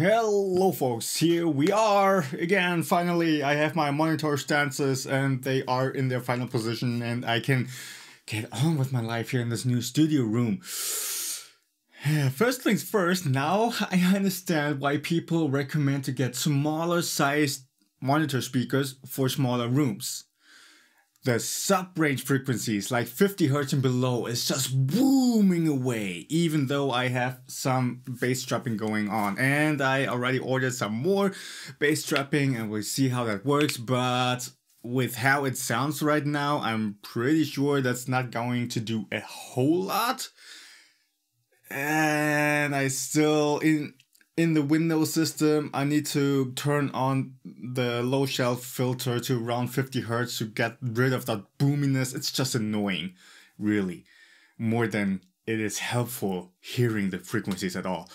Hello folks, here we are again. Finally, I have my monitor stances and they are in their final position and I can get on with my life here in this new studio room. First things first, now I understand why people recommend to get smaller sized monitor speakers for smaller rooms. The sub-range frequencies like 50 Hz and below is just booming away, even though I have some bass trapping going on. And I already ordered some more bass trapping and we'll see how that works. But with how it sounds right now, I'm pretty sure that's not going to do a whole lot. And I still, in the Windows system, I need to turn on the low shelf filter to around 50 Hz to get rid of that boominess. It's just annoying, really, more than it is helpful hearing the frequencies at all.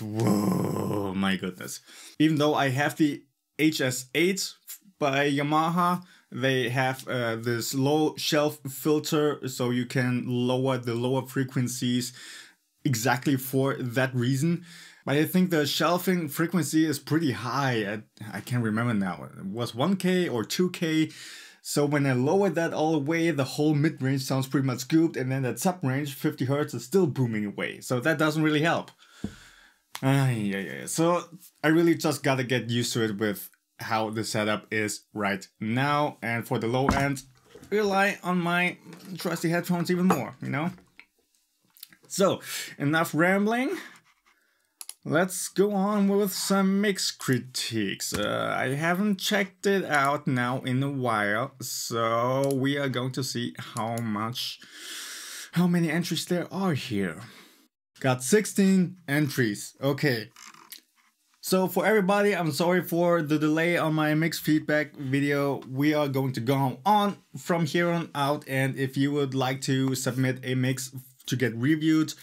Whoa, my goodness. Even though I have the HS8 by Yamaha, they have this low shelf filter, so you can lower the lower frequencies exactly for that reason. But I think the shelving frequency is pretty high. I can't remember now. It was 1K or 2K. So when I lowered that all the way, the whole mid-range sounds pretty much scooped, and then that sub-range, 50 Hz, is still booming away. So that doesn't really help. So I really just gotta get used to it with how the setup is right now. And for the low end, rely on my trusty headphones even more, you know? So, enough rambling. Let's go on with some mix critiques. I haven't checked it out now in a while, so we are going to see how many entries there are here. Got 16 entries. Okay. So for everybody, I'm sorry for the delay on my mix feedback video. We are going to go on from here on out, and if you would like to submit a mix to get reviewed,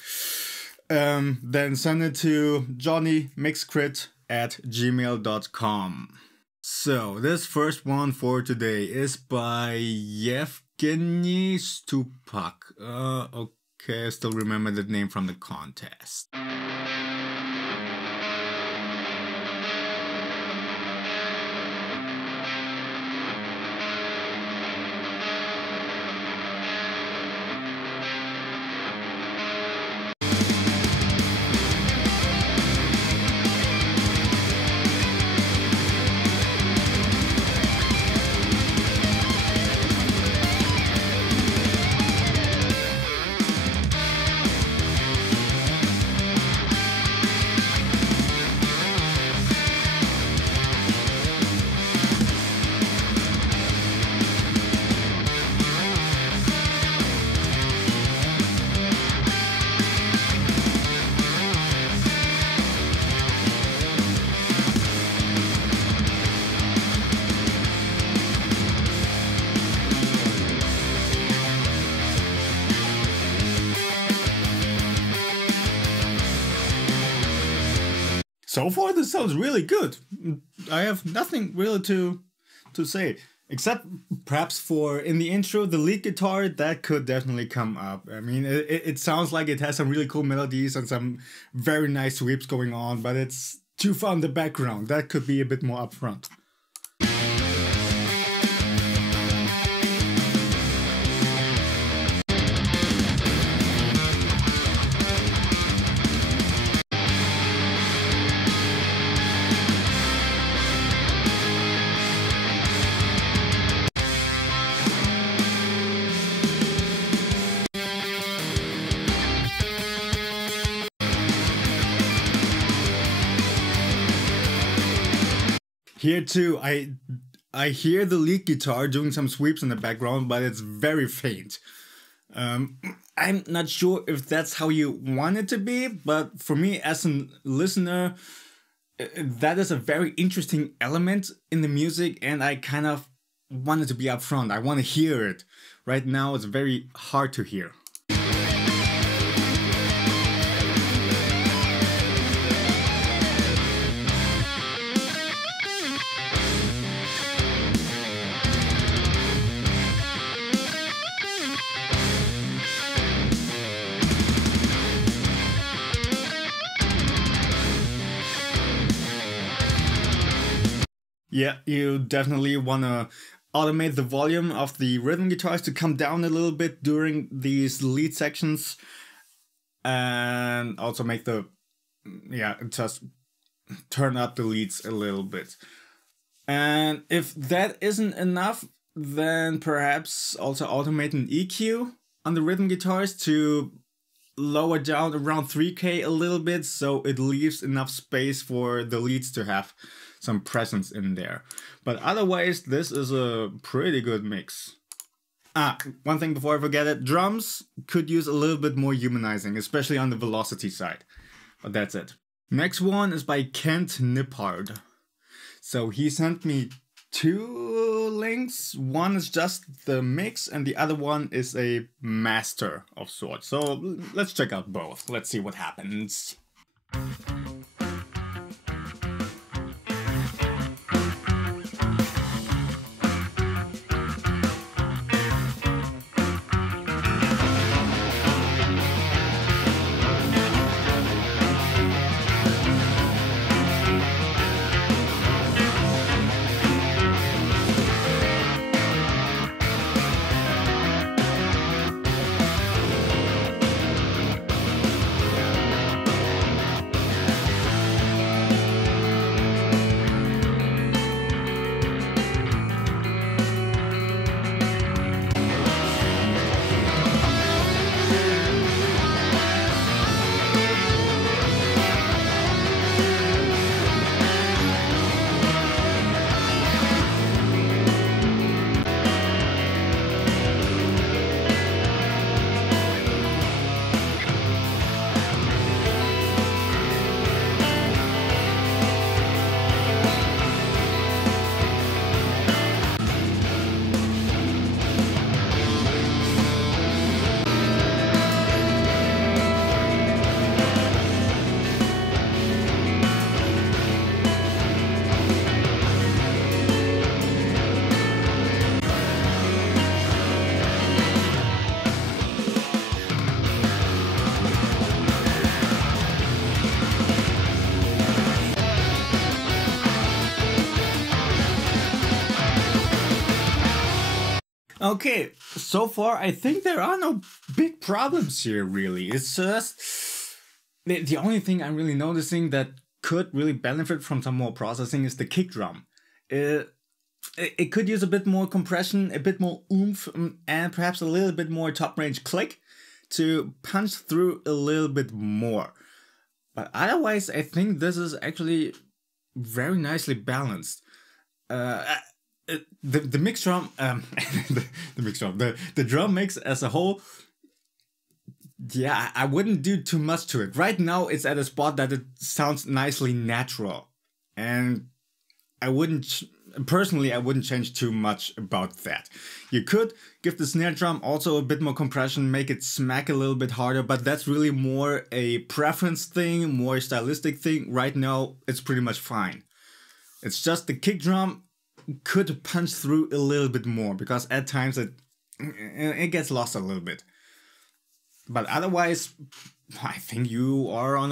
then send it to johnnymixcrit@gmail.com. So this first one for today is by Yevgeniy Stupak. Okay, I still remember the name from the contest. So far, this sounds really good. I have nothing really to say, except perhaps for in the intro, the lead guitar, that could definitely come up. I mean, it sounds like it has some really cool melodies and some very nice sweeps going on, but it's too far in the background. That could be a bit more upfront. Here too, I hear the lead guitar doing some sweeps in the background, but it's very faint. I'm not sure if that's how you want it to be, but for me as a listener, that is a very interesting element in the music, and I kind of want it to be up front. I want to hear it. Right now it's very hard to hear. Yeah, you definitely want to automate the volume of the rhythm guitars to come down a little bit during these lead sections. And also make the, yeah, just turn up the leads a little bit. And if that isn't enough, then perhaps also automate an EQ on the rhythm guitars to lower down around 3K a little bit, so it leaves enough space for the leads to have some presence in there. But otherwise, this is a pretty good mix. One thing before I forget it, drums could use a little bit more humanizing, especially on the velocity side. But that's it. Next one is by Kent Nippard. So he sent me 2 links. One is just the mix and the other one is a master of sorts. So let's check out both. Let's see what happens. Okay, so far I think there are no big problems here, really. It's just the only thing I'm really noticing that could really benefit from some more processing is the kick drum. It could use a bit more compression, a bit more oomph, and perhaps a little bit more top range click to punch through a little bit more. But otherwise, I think this is actually very nicely balanced. The mix drum, the drum mix as a whole, yeah, I wouldn't do too much to it. Right now, it's at a spot that it sounds nicely natural, and I wouldn't change too much about that. You could give the snare drum also a bit more compression, make it smack a little bit harder, but that's really more a preference thing, more stylistic thing. Right now, it's pretty much fine. It's just the kick drum could punch through a little bit more, because at times it gets lost a little bit. But otherwise, I think you are on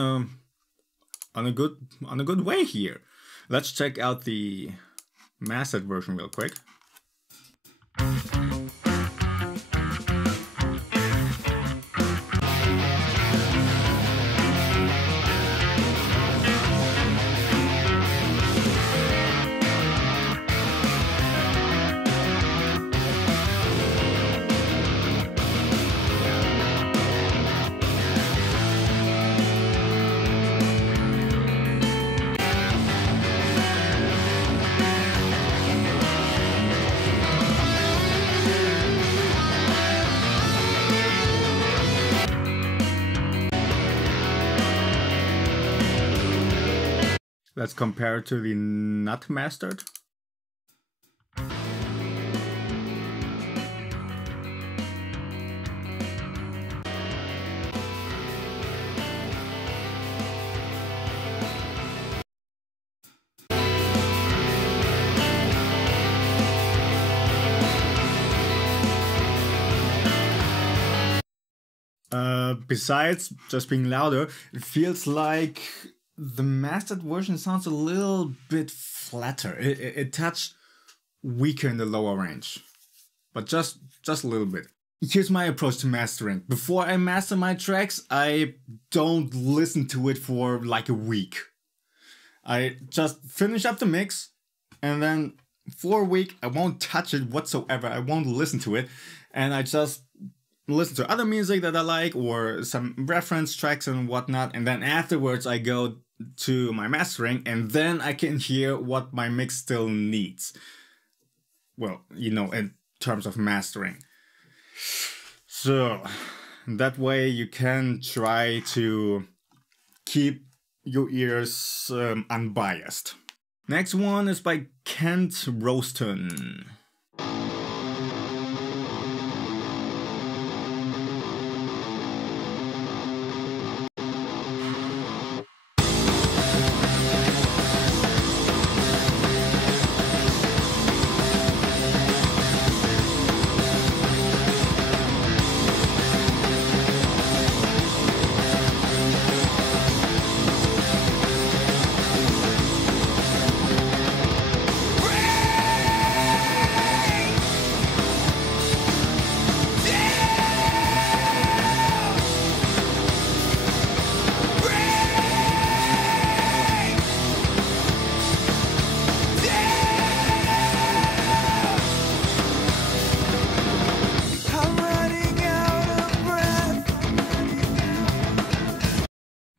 a good way here. Let's check out the mastered version real quick. Let's compare it to the not mastered. Besides just being louder, it feels like the mastered version sounds a little bit flatter. It touched weaker in the lower range, but just a little bit. Here's my approach to mastering. Before I master my tracks, I don't listen to it for like a week. I just finish up the mix, and then for a week I won't touch it whatsoever. I won't listen to it, and I just listen to other music that I like or some reference tracks and whatnot, and then afterwards I go to my mastering, and then I can hear what my mix still needs. Well, you know, in terms of mastering. So that way you can try to keep your ears unbiased. Next one is by Rowston.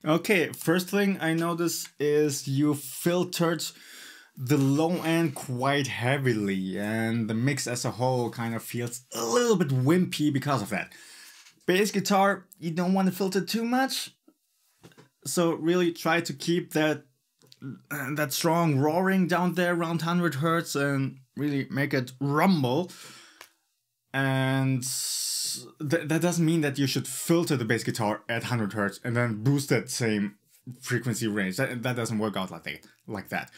Okay, first thing I notice is you filtered the low end quite heavily, and the mix as a whole kind of feels a little bit wimpy because of that. Bass guitar, you don't want to filter too much, so really try to keep that strong roaring down there around 100 Hz and really make it rumble. And that doesn't mean that you should filter the bass guitar at 100 Hz and then boost that same frequency range. That doesn't work out like that.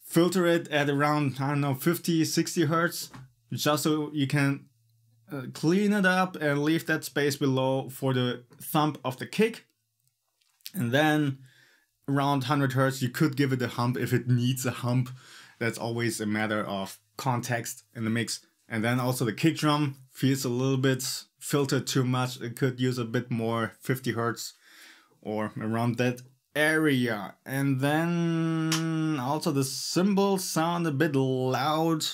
Filter it at around, I don't know, 50, 60 Hz, just so you can clean it up and leave that space below for the thump of the kick. And then around 100 Hz, you could give it a hump if it needs a hump. That's always a matter of context in the mix. And then also the kick drum feels a little bit filtered too much. It could use a bit more 50 Hz or around that area. And then also the cymbals sound a bit loud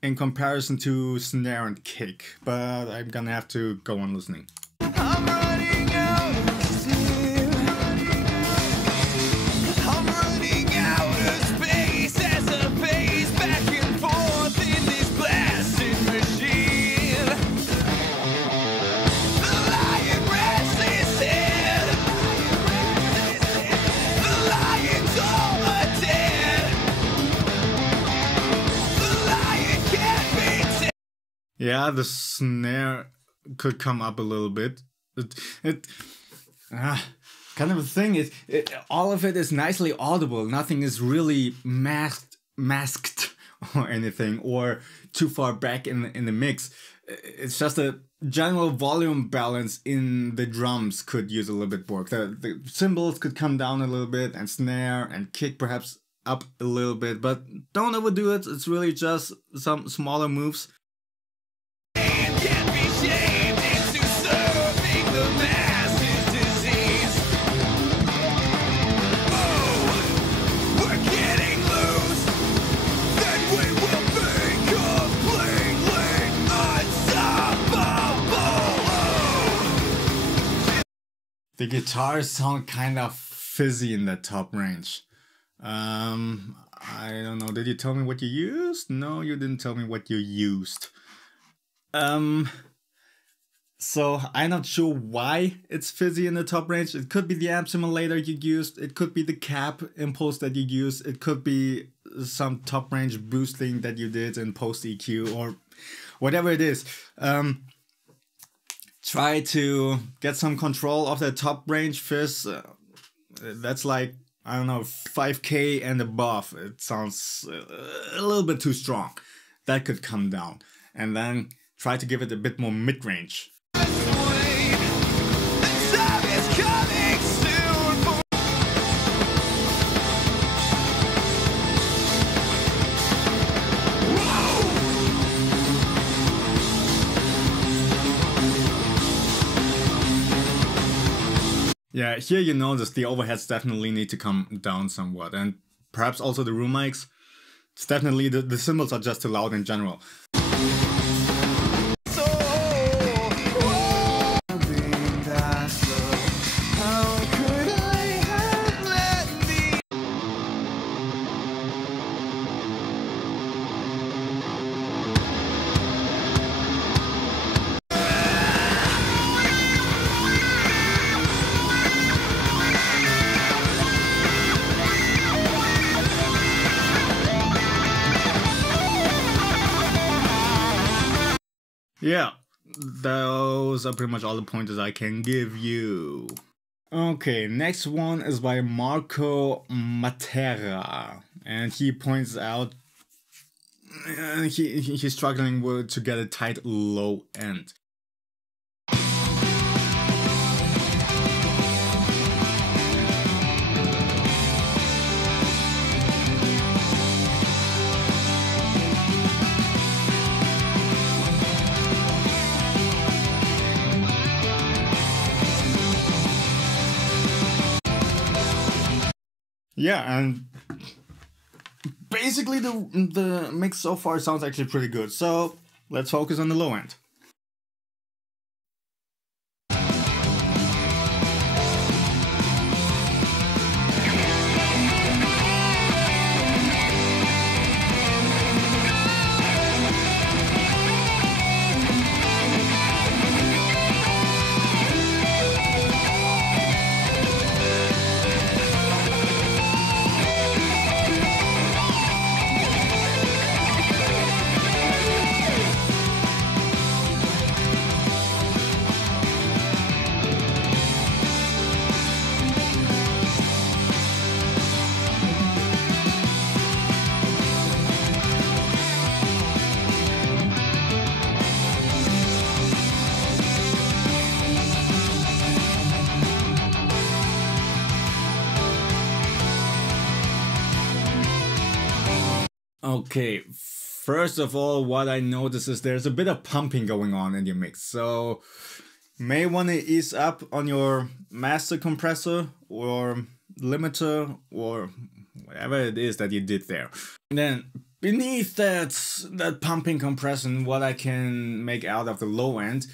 in comparison to snare and kick. But I'm gonna have to go on listening. I'm running out of steam. I'm running out of space as I pace back and forth in this blasting machine. The lion rests his head. The lions all are dead. The lion can't be tamed. Yeah, the snare could come up a little bit. Kind of a thing is, all of it is nicely audible. Nothing is really masked or anything, or too far back in the mix. It's just a general volume balance in the drums could use a little bit work. The cymbals could come down a little bit, and snare and kick perhaps up a little bit, but don't overdo it. It's really just some smaller moves. The guitars sound kind of fizzy in that top range. I don't know, did you tell me what you used? No, you didn't tell me what you used. So I'm not sure why it's fizzy in the top range. It could be the amp simulator you used, it could be the cap impulse that you used, it could be some top range boosting that you did in post EQ or whatever it is. Try to get some control of the top range fizz. That's like, I don't know, 5K and above. It sounds a little bit too strong. That could come down. And then try to give it a bit more mid-range. Yeah, here you notice the overheads definitely need to come down somewhat, and perhaps also the room mics. It's definitely the cymbals are just too loud in general. Yeah, those are pretty much all the pointers I can give you. Okay, next one is by Marco Mattera, and he points out he's struggling to get a tight low end. Yeah, and basically the mix so far sounds actually pretty good, so let's focus on the low end. Okay, first of all, what I notice is there's a bit of pumping going on in your mix, so may want to ease up on your master compressor or limiter or whatever it is that you did there. And then beneath that pumping compression, what I can make out of the low end,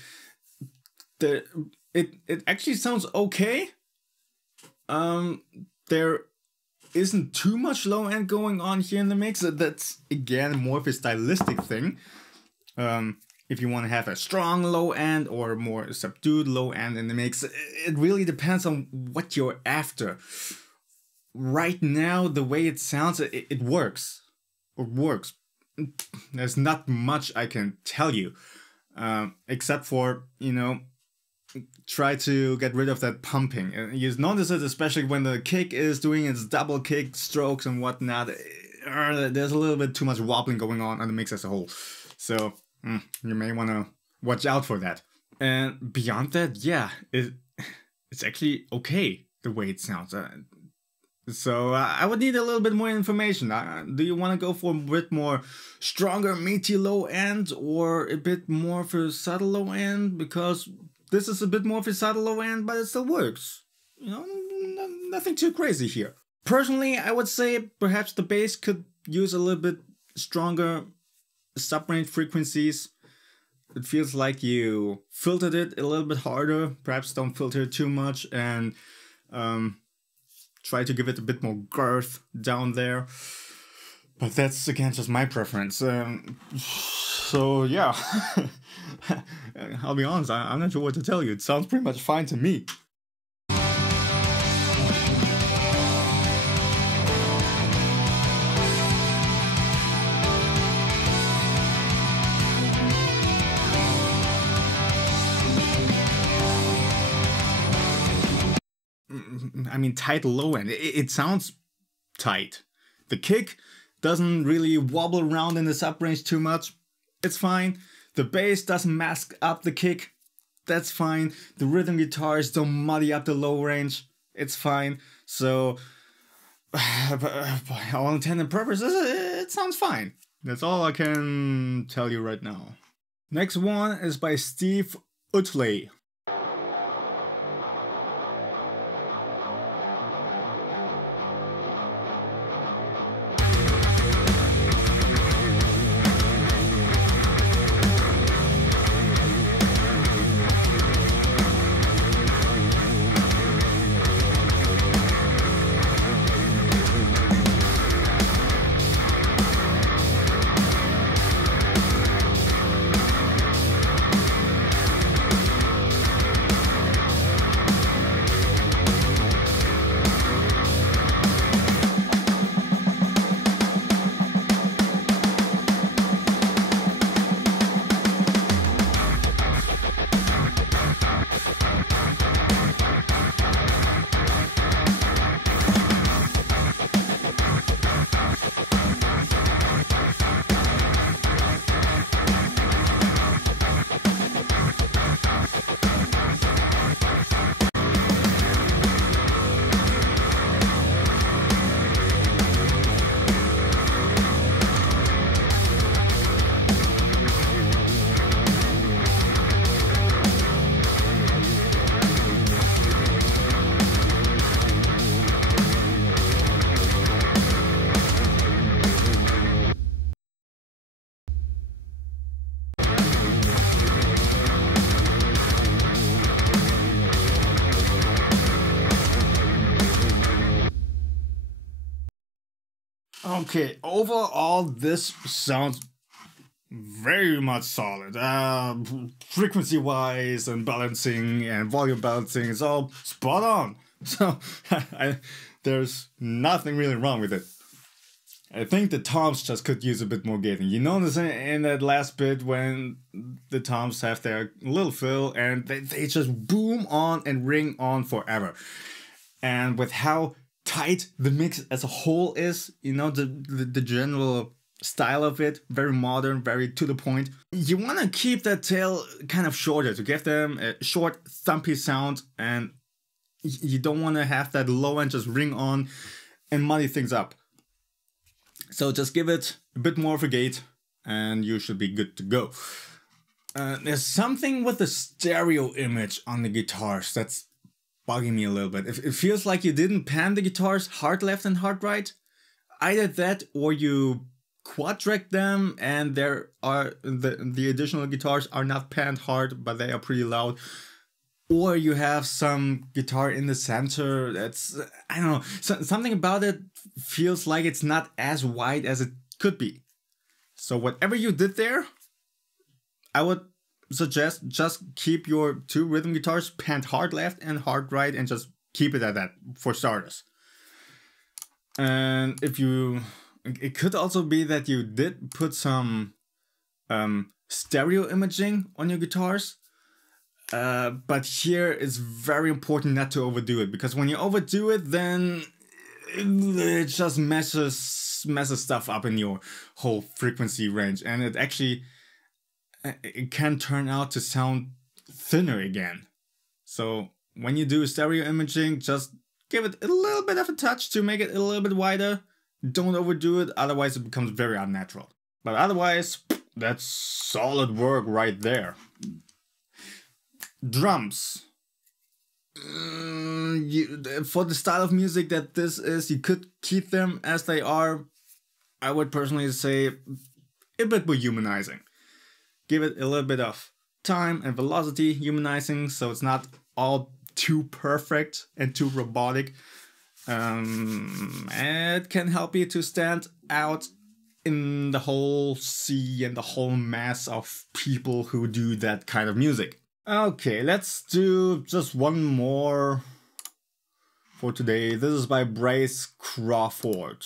it actually sounds okay. There isn't too much low end going on here in the mix. That's again more of a stylistic thing. If you want to have a strong low end or more subdued low end in the mix, it really depends on what you're after. Right now, the way it sounds, it works. It works. There's not much I can tell you, except for, you know, try to get rid of that pumping. You notice it especially when the kick is doing its double kick strokes and whatnot. There's a little bit too much wobbling going on the mix as a whole. So you may want to watch out for that. And beyond that, yeah, it's actually okay the way it sounds. So I would need a little bit more information. Do you want to go for a bit more stronger, meaty low end or a bit more of a subtle low end? Because this is a bit more of a subtle low end, but it still works. You know, nothing too crazy here. Personally, I would say perhaps the bass could use a little bit stronger sub-range frequencies. It feels like you filtered it a little bit harder. Perhaps don't filter it too much and try to give it a bit more girth down there. But that's again just my preference. So yeah, I'll be honest, I'm not sure what to tell you. It sounds pretty much fine to me. I mean, tight low end. It sounds tight. The kick doesn't really wobble around in the sub range too much. It's fine. The bass doesn't mask up the kick. That's fine. The rhythm guitars don't muddy up the low range. It's fine. So, by all intents and purposes, it sounds fine. That's all I can tell you right now. Next one is by Steve Utley. Okay, overall this sounds very much solid. Frequency-wise and balancing and volume balancing is all spot on. So there's nothing really wrong with it. I think the toms just could use a bit more gating. You notice in that last bit when the toms have their little fill and they just boom on and ring on forever. And with how tight the mix as a whole is, you know, the general style of it, very modern, very to the point. You want to keep that tail kind of shorter to give them a short, thumpy sound, and you don't want to have that low end just ring on and muddy things up. So just give it a bit more of a gate and you should be good to go. There's something with the stereo image on the guitars that's bugging me a little bit. It feels like you didn't pan the guitars hard left and hard right. Either that or you quad track them and there are the additional guitars are not panned hard but they are pretty loud. Or you have some guitar in the center that's, I don't know, something about it feels like it's not as wide as it could be. So whatever you did there, I would suggest just keep your two rhythm guitars panned hard left and hard right and just keep it at that for starters. And if you, it could also be that you did put some stereo imaging on your guitars. But here it's very important not to overdo it, because when you overdo it, then it just messes stuff up in your whole frequency range, and it can turn out to sound thinner again. So when you do stereo imaging, just give it a little bit of a touch to make it a little bit wider. Don't overdo it, otherwise it becomes very unnatural. But otherwise, that's solid work right there. Drums. For the style of music that this is, you could keep them as they are. I would personally say a bit more humanizing. Give it a little bit of time and velocity humanizing, so it's not all too perfect and too robotic. It can help you to stand out in the whole sea and the whole mass of people who do that kind of music. Okay, let's do just one more for today. This is by Bryce Crawford.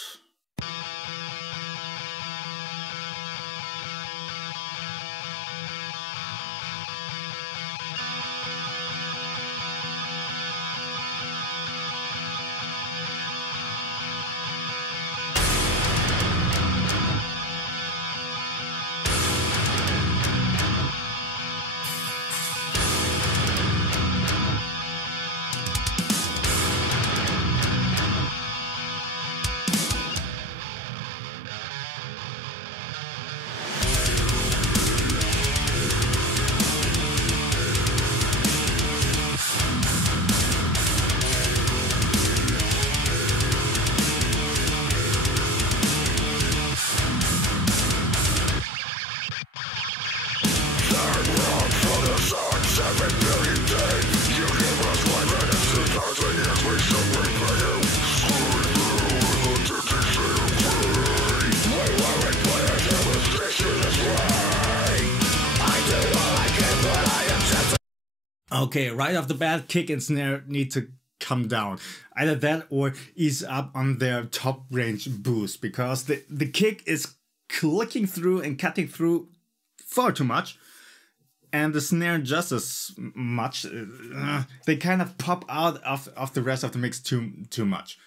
Okay, right off the bat, kick and snare need to come down. Either that or ease up on their top range boost, because the kick is clicking through and cutting through far too much, and the snare just as much. They kind of pop out of the rest of the mix too much.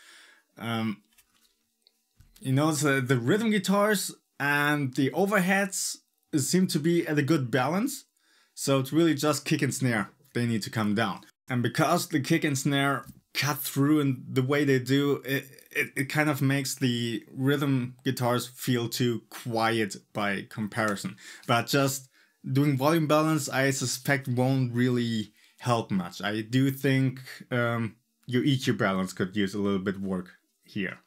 You know, so the rhythm guitars and the overheads seem to be at a good balance, so it's really just kick and snare they need to come down. And because the kick and snare cut through in the way they do, it kind of makes the rhythm guitars feel too quiet by comparison. But just doing volume balance, I suspect, won't really help much. I do think your EQ balance could use a little bit work here.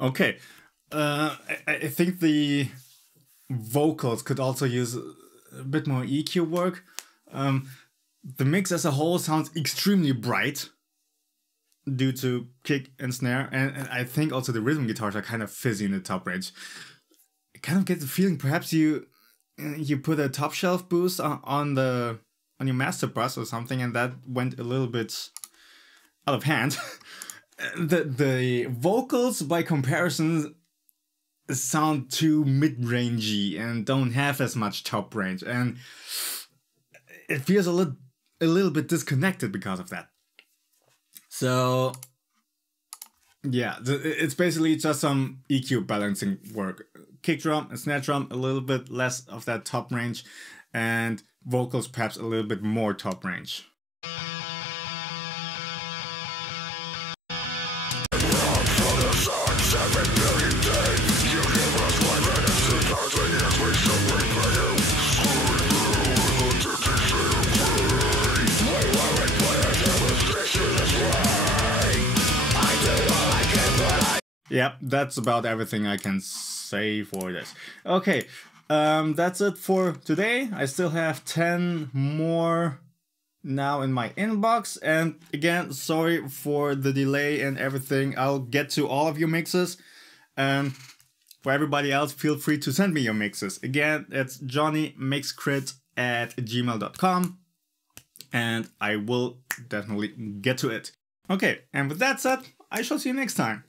Okay, I think the vocals could also use a bit more EQ work. The mix as a whole sounds extremely bright due to kick and snare, and I think also the rhythm guitars are kind of fizzy in the top range. I kind of get the feeling perhaps you put a top shelf boost on your master bus or something, and that went a little bit out of hand. The vocals by comparison sound too mid-rangey and don't have as much top range, and it feels a little bit disconnected because of that. So yeah, it's basically just some EQ balancing work. Kick drum and snare drum a little bit less of that top range, and vocals perhaps a little bit more top range. Yep, that's about everything I can say for this. Okay, that's it for today. I still have 10 more now in my inbox, and again, sorry for the delay and everything. I'll get to all of your mixes, and for everybody else, feel free to send me your mixes. Again, it's johnnymixcrit@gmail.com, and I will definitely get to it. Okay, and with that said, I shall see you next time.